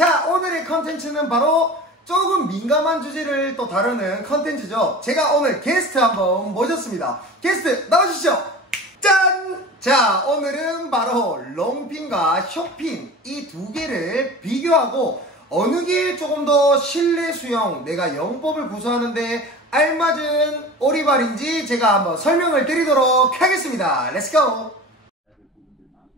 자, 오늘의 컨텐츠는 바로 조금 민감한 주제를 또 다루는 컨텐츠죠. 제가 오늘 게스트 한번 모셨습니다. 게스트 나와주시죠. 짠! 자, 오늘은 바로 롱핀과 숏핀 이 두 개를 비교하고 어느 게 조금 더 실내 수영, 내가 영법을 구사하는데 알맞은 오리발인지 제가 한번 설명을 드리도록 하겠습니다. 렛츠고!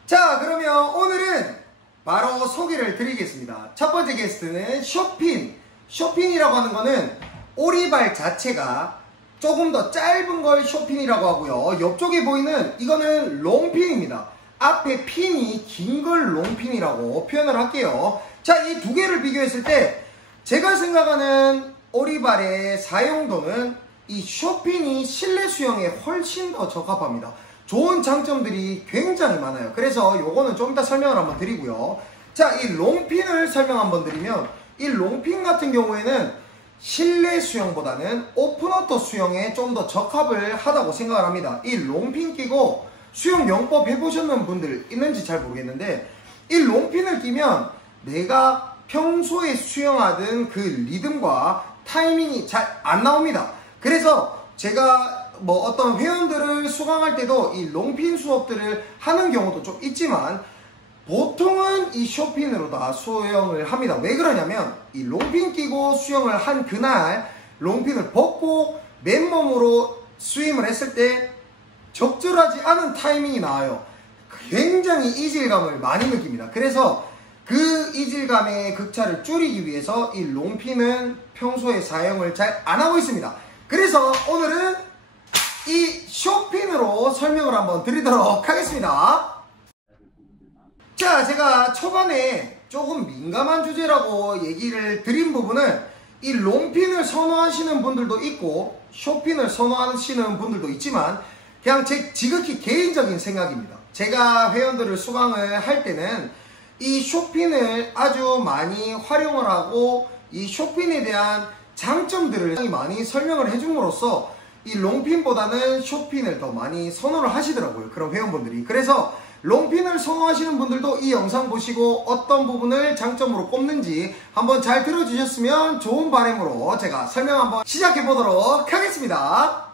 자, 그러면 오늘은 바로 소개를 드리겠습니다. 첫 번째 게스트는 숏핀. 숏핀이라고 하는 거는 오리발 자체가 조금 더 짧은 걸 숏핀이라고 하고요. 옆쪽에 보이는 이거는 롱핀입니다. 앞에 핀이 긴 걸 롱핀이라고 표현을 할게요. 자, 이 두 개를 비교했을 때 제가 생각하는 오리발의 사용도는 이 숏핀이 실내 수영에 훨씬 더 적합합니다. 좋은 장점들이 굉장히 많아요. 그래서 요거는 좀 이따 설명을 한번 드리고요. 자, 이 롱핀을 설명 한번 드리면 이 롱핀 같은 경우에는 실내 수영보다는 오픈워터 수영에 좀 더 적합을 하다고 생각을 합니다. 이 롱핀 끼고 수영 영법 해보셨는 분들 있는지 잘 모르겠는데 이 롱핀을 끼면 내가 평소에 수영하던 그 리듬과 타이밍이 잘 안 나옵니다. 그래서 제가 뭐 어떤 회원들을 수강할 때도 이 롱핀 수업들을 하는 경우도 좀 있지만 보통은 이 숏핀으로 다 수영을 합니다. 왜 그러냐면 이 롱핀 끼고 수영을 한 그날 롱핀을 벗고 맨몸으로 스윙을 했을 때 적절하지 않은 타이밍이 나와요. 굉장히 이질감을 많이 느낍니다. 그래서 그 이질감의 극차를 줄이기 위해서 이 롱핀은 평소에 사용을 잘 안 하고 있습니다. 그래서 오늘은 이 숏핀으로 설명을 한번 드리도록 하겠습니다. 자, 제가 초반에 조금 민감한 주제라고 얘기를 드린 부분은 이 롱핀을 선호하시는 분들도 있고 숏핀을 선호하시는 분들도 있지만 그냥 제 지극히 개인적인 생각입니다. 제가 회원들을 수강을 할 때는 이 숏핀을 아주 많이 활용을 하고 이 숏핀에 대한 장점들을 많이 설명을 해줌으로써 이 롱핀보다는 숏핀을 더 많이 선호를 하시더라고요. 그런 회원분들이. 그래서 롱핀을 선호하시는 분들도 이 영상 보시고 어떤 부분을 장점으로 꼽는지 한번 잘 들어주셨으면 좋은 바람으로 제가 설명 한번 시작해 보도록 하겠습니다.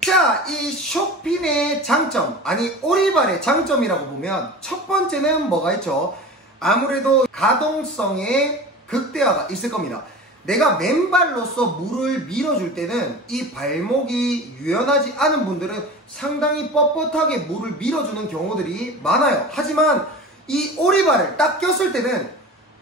자, 이 숏핀의 장점, 아니 오리발의 장점이라고 보면 첫 번째는 뭐가 있죠? 아무래도 가동성의 극대화가 있을 겁니다. 내가 맨발로서 물을 밀어줄 때는 이 발목이 유연하지 않은 분들은 상당히 뻣뻣하게 물을 밀어주는 경우들이 많아요. 하지만 이 오리발을 딱 꼈을 때는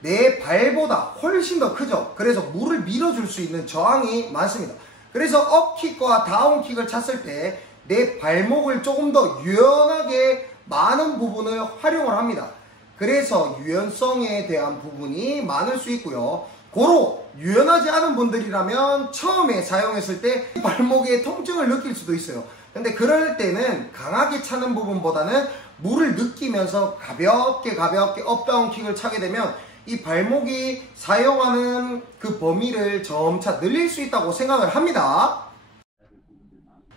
내 발보다 훨씬 더 크죠. 그래서 물을 밀어줄 수 있는 저항이 많습니다. 그래서 업킥과 다운킥을 찼을 때 내 발목을 조금 더 유연하게 많은 부분을 활용을 합니다. 그래서 유연성에 대한 부분이 많을 수 있고요. 고로 유연하지 않은 분들이라면 처음에 사용했을 때 발목에 통증을 느낄 수도 있어요. 근데 그럴 때는 강하게 차는 부분보다는 물을 느끼면서 가볍게 업다운 킥을 차게 되면 이 발목이 사용하는 그 범위를 점차 늘릴 수 있다고 생각을 합니다.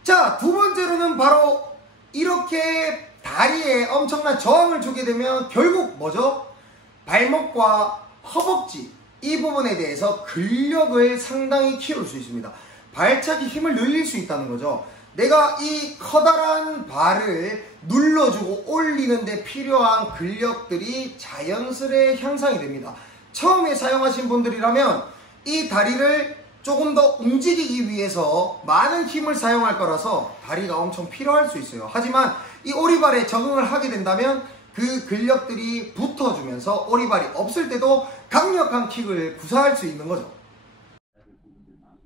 자, 두 번째로는 바로 이렇게 다리에 엄청난 저항을 주게 되면 결국 뭐죠? 발목과 허벅지 이 부분에 대해서 근력을 상당히 키울 수 있습니다. 발차기 힘을 늘릴 수 있다는 거죠. 내가 이 커다란 발을 눌러주고 올리는 데 필요한 근력들이 자연스레 향상이 됩니다. 처음에 사용하신 분들이라면 이 다리를 조금 더 움직이기 위해서 많은 힘을 사용할 거라서 다리가 엄청 필요할 수 있어요. 하지만 이 오리발에 적응을 하게 된다면 그 근력들이 붙어주면서 오리발이 없을 때도 강력한 킥을 구사할 수 있는 거죠.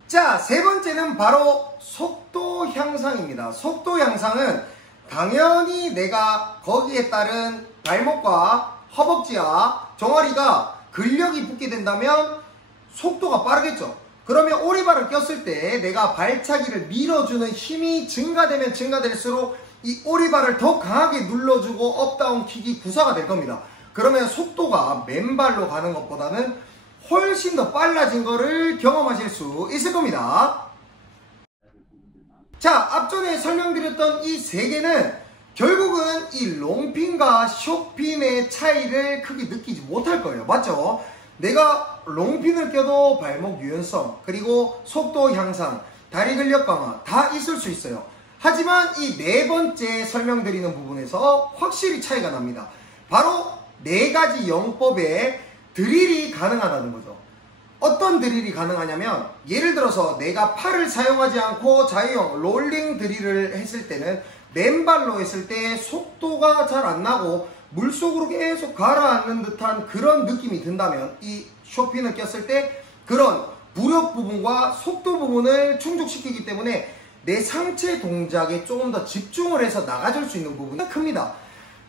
자, 세 번째는 바로 속도 향상입니다. 속도 향상은 당연히 내가 거기에 따른 발목과 허벅지와 종아리가 근력이 붙게 된다면 속도가 빠르겠죠. 그러면 오리발을 꼈을 때 내가 발차기를 밀어주는 힘이 증가되면 증가될수록 이 오리발을 더 강하게 눌러주고 업다운 킥이 구사가 될 겁니다. 그러면 속도가 맨발로 가는 것보다는 훨씬 더 빨라진 거를 경험하실 수 있을 겁니다. 자, 앞전에 설명드렸던 이 세 개는 결국은 이 롱핀과 숏핀의 차이를 크게 느끼지 못할 거예요. 맞죠? 내가 롱핀을 껴도 발목 유연성, 그리고 속도 향상, 다리 근력 강화 다 있을 수 있어요. 하지만 이 네 번째 설명드리는 부분에서 확실히 차이가 납니다. 바로 네 가지 영법에 드릴이 가능하다는 거죠. 어떤 드릴이 가능하냐면, 예를 들어서 내가 팔을 사용하지 않고 자유형 롤링 드릴을 했을 때는 맨발로 했을 때 속도가 잘 안 나고 물속으로 계속 가라앉는 듯한 그런 느낌이 든다면, 이 숏핀을 꼈을 때 그런 무력 부분과 속도 부분을 충족시키기 때문에 내 상체 동작에 조금 더 집중을 해서 나가줄 수 있는 부분이 큽니다.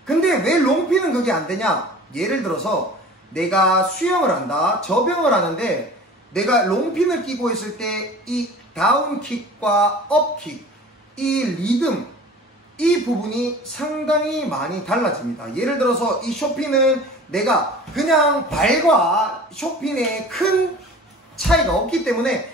근데 왜 롱핀은 그게 안 되냐? 예를 들어서 내가 수영을 한다, 접영을 하는데 내가 롱핀을 끼고 있을 때 이 다운킥과 업킥, 이 리듬, 이 부분이 상당히 많이 달라집니다. 예를 들어서 이 숏핀은 내가 그냥 발과 숏핀에 큰 차이가 없기 때문에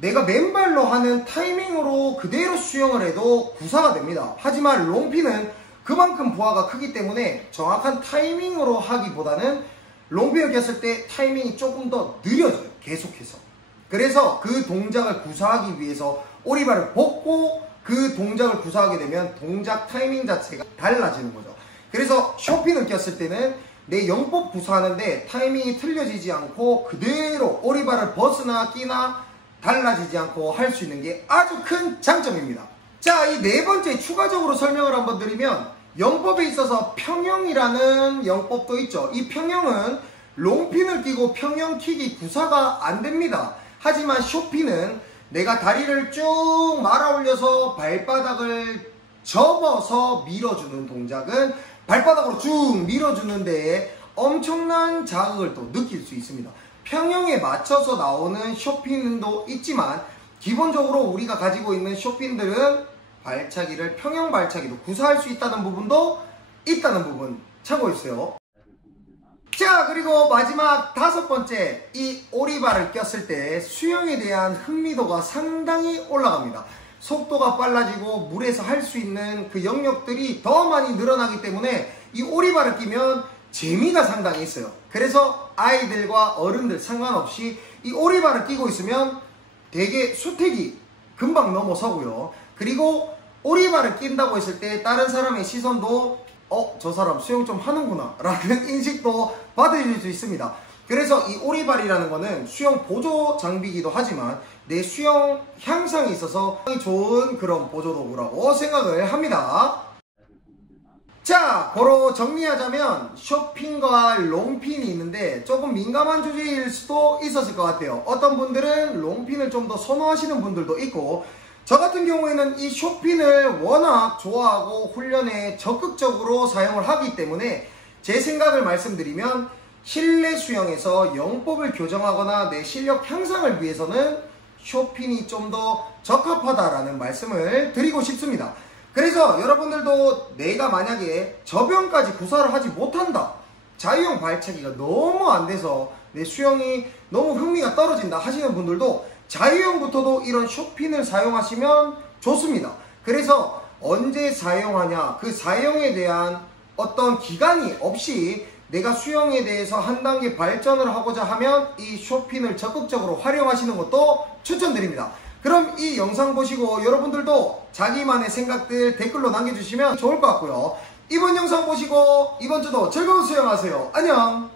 내가 맨발로 하는 타이밍으로 그대로 수영을 해도 구사가 됩니다. 하지만 롱핀은 그만큼 부하가 크기 때문에 정확한 타이밍으로 하기보다는 롱핀을 꼈을 때 타이밍이 조금 더 느려져요. 계속해서. 그래서 그 동작을 구사하기 위해서 오리발을 벗고 그 동작을 구사하게 되면 동작 타이밍 자체가 달라지는 거죠. 그래서 숏핀을 꼈을 때는 내 영법 구사하는데 타이밍이 틀려지지 않고 그대로 오리발을 벗으나 끼나 달라지지 않고 할 수 있는 게 아주 큰 장점입니다. 자, 이 네 번째 추가적으로 설명을 한번 드리면, 영법에 있어서 평영이라는 영법도 있죠. 이 평영은 롱핀을 끼고 평영킥이 구사가 안 됩니다. 하지만 숏핀은 내가 다리를 쭉 말아 올려서 발바닥을 접어서 밀어주는 동작은 발바닥으로 쭉 밀어주는 데에 엄청난 자극을 또 느낄 수 있습니다. 평영에 맞춰서 나오는 숏핀도 있지만 기본적으로 우리가 가지고 있는 숏핀들은 발차기를 평영 발차기로 구사할 수 있다는 부분도 있다는 부분 참고해주세요. 자, 그리고 마지막 다섯 번째, 이 오리발을 꼈을 때 수영에 대한 흥미도가 상당히 올라갑니다. 속도가 빨라지고 물에서 할 수 있는 그 영역들이 더 많이 늘어나기 때문에 이 오리발을 끼면 재미가 상당히 있어요. 그래서 아이들과 어른들 상관없이 이 오리발을 끼고 있으면 되게 수택이 금방 넘어서고요. 그리고 오리발을 낀다고 했을 때 다른 사람의 시선도 저 사람 수영 좀 하는구나 라는 인식도 받으실 수 있습니다. 그래서 이 오리발이라는 거는 수영 보조 장비이기도 하지만 내 수영 향상에 있어서 좋은 그런 보조 도구라고 생각을 합니다. 자, 고로 정리하자면 숏핀과 롱핀이 있는데 조금 민감한 주제일 수도 있었을 것 같아요. 어떤 분들은 롱핀을 좀 더 선호하시는 분들도 있고, 저 같은 경우에는 이 숏핀을 워낙 좋아하고 훈련에 적극적으로 사용을 하기 때문에 제 생각을 말씀드리면, 실내 수영에서 영법을 교정하거나 내 실력 향상을 위해서는 숏핀이 좀 더 적합하다라는 말씀을 드리고 싶습니다. 그래서 여러분들도 내가 만약에 접영까지 구사를 하지 못한다, 자유형 발차기가 너무 안 돼서 내 수영이 너무 흥미가 떨어진다 하시는 분들도 자유형부터도 이런 숏핀을 사용하시면 좋습니다. 그래서 언제 사용하냐, 그 사용에 대한 어떤 기간이 없이 내가 수영에 대해서 한 단계 발전을 하고자 하면 이 숏핀을 적극적으로 활용하시는 것도 추천드립니다. 그럼 이 영상 보시고 여러분들도 자기만의 생각들 댓글로 남겨주시면 좋을 것 같고요. 이번 영상 보시고 이번 주도 즐거운 수영하세요. 안녕.